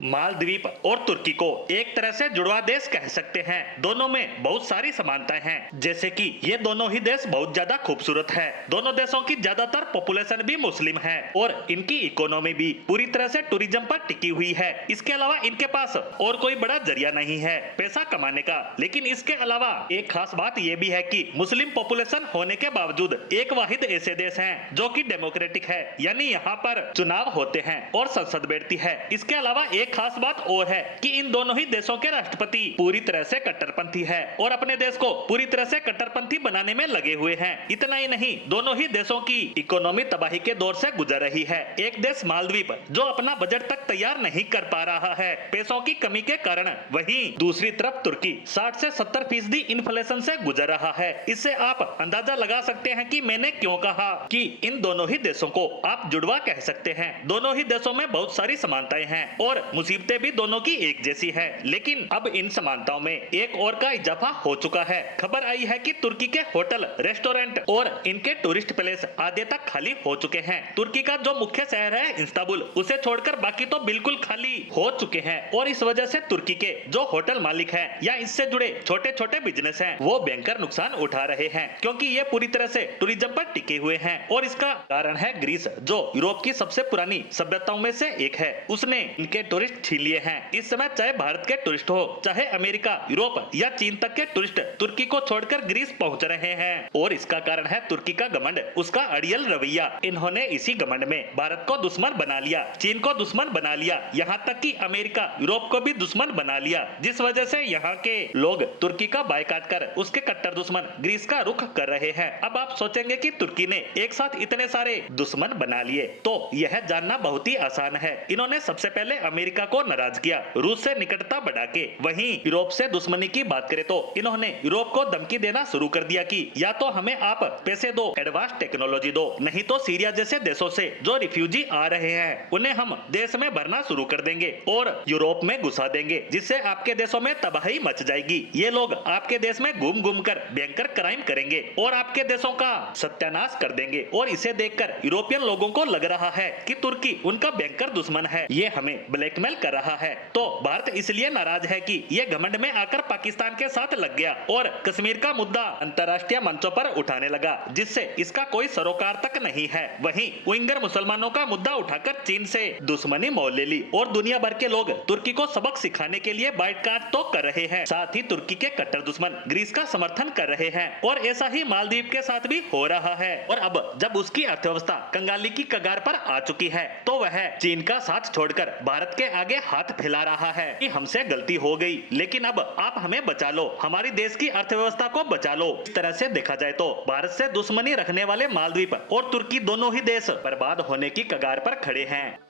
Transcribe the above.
मालदीव और तुर्की को एक तरह से जुड़वा देश कह सकते हैं। दोनों में बहुत सारी समानताएं हैं, जैसे कि ये दोनों ही देश बहुत ज्यादा खूबसूरत है। दोनों देशों की ज्यादातर पॉपुलेशन भी मुस्लिम है और इनकी इकोनॉमी भी पूरी तरह से टूरिज्म पर टिकी हुई है। इसके अलावा इनके पास और कोई बड़ा जरिया नहीं है पैसा कमाने का। लेकिन इसके अलावा एक खास बात यह भी है कि मुस्लिम पॉपुलेशन होने के बावजूद एक वाहिद ऐसे देश हैं जो कि डेमोक्रेटिक है, यानी यहाँ पर चुनाव होते हैं और संसद बैठती है। इसके अलावा एक खास बात और है कि इन दोनों ही देशों के राष्ट्रपति पूरी तरह से कट्टरपंथी है और अपने देश को पूरी तरह से कट्टरपंथी बनाने में लगे हुए हैं। इतना ही नहीं, दोनों ही देशों की इकोनॉमी तबाही के दौर से गुजर रही है। एक देश मालदीव जो अपना बजट तक तैयार नहीं कर पा रहा है पैसों की कमी के कारण, वहीं दूसरी तरफ तुर्की 60 से 70% इन्फ्लेशन से गुजर रहा है। इससे आप अंदाजा लगा सकते हैं कि मैंने क्यों कहा कि इन दोनों ही देशों को आप जुड़वा कह सकते हैं। दोनों ही देशों में बहुत सारी समानताएं हैं और मुसीबतें भी दोनों की एक जैसी है। लेकिन अब इन समानताओं में एक और का इजाफा हो चुका है। खबर आई है कि तुर्की के होटल, रेस्टोरेंट और इनके टूरिस्ट प्लेस आधे तक खाली हो चुके हैं। तुर्की का जो मुख्य शहर है इस्तांबुल, उसे छोड़कर बाकी तो बिल्कुल खाली हो चुके हैं और इस वजह से तुर्की के जो होटल मालिक हैं या इससे जुड़े छोटे छोटे बिजनेस हैं, वो भयंकर नुकसान उठा रहे हैं, क्योंकि ये पूरी तरह से टूरिज्म पर टिके हुए हैं। और इसका कारण है ग्रीस, जो यूरोप की सबसे पुरानी सभ्यताओं में से एक है। उसने इनके टूरिस्ट छीन लिए हैं। इस समय चाहे भारत के टूरिस्ट हो, चाहे अमेरिका, यूरोप या चीन तक के टूरिस्ट तुर्की को छोड़कर ग्रीस पहुंच रहे हैं। और इसका कारण है तुर्की का घमंड, उसका अड़ियल रवैया। इन्होंने इसी घमंड में भारत को दुश्मन बना लिया, चीन को दुश्मन बना लिया, यहाँ तक कि अमेरिका, यूरोप को भी दुश्मन बना लिया, जिस वजह से यहाँ के लोग तुर्की का बायकाट कर उसके कट्टर दुश्मन ग्रीस का रुख कर रहे हैं। अब आप सोचेंगे कि तुर्की ने एक साथ इतने सारे दुश्मन बना लिए, तो यह जानना बहुत ही आसान है। इन्होंने सबसे पहले अमेरिका को नाराज किया, रूस से निकटता बढ़ा के। वहीं यूरोप से दुश्मनी की बात करें तो इन्होंने यूरोप को धमकी देना शुरू कर दिया कि या तो हमें आप पैसे दो, एडवांस टेक्नोलॉजी दो, नहीं तो सीरिया जैसे देशों से जो रिफ्यूजी आ रहे हैं उन्हें हम देश में भरना शुरू कर देंगे और यूरोप में घुसा देंगे, जिससे आपके देशों में तबाही मच जाएगी। ये लोग आपके देश में घूम घूम कर भयंकर क्राइम करेंगे और आपके देशों का सत्यानाश कर देंगे। और इसे देखकर यूरोपियन लोगों को लग रहा है कि तुर्की उनका भयंकर दुश्मन है, ये हमें ब्लैकमेल कर रहा है। तो भारत इसलिए नाराज है कि ये घमंड में आकर पाकिस्तान के साथ लग गया और कश्मीर का मुद्दा अंतर्राष्ट्रीय मंचों पर उठाने लगा, जिससे इसका कोई सरोकार तक नहीं है। वहीं उइगर मुसलमानों का मुद्दा उठाकर चीन से दुश्मनी मोल ले ली और दुनिया भर के लोग तुर्की को सबक सिखाने के लिए बाइकाट तो कर रहे हैं, साथ ही तुर्की के कट्टर दुश्मन ग्रीस का समर्थन कर रहे हैं। और ऐसा ही मालदीव के साथ भी हो रहा है। और अब जब उसकी अर्थव्यवस्था कंगाली की कगार पर आ चुकी है, तो वह चीन का साथ छोड़कर भारत के आगे हाथ फैला रहा है कि हमसे गलती हो गई, लेकिन अब आप हमें बचा लो, हमारी देश की अर्थव्यवस्था को बचा लो। इस तरह से देखा जाए तो भारत से दुश्मनी रखने वाले मालदीव और तुर्की दोनों ही देश बर्बाद होने की कगार पर खड़े हैं।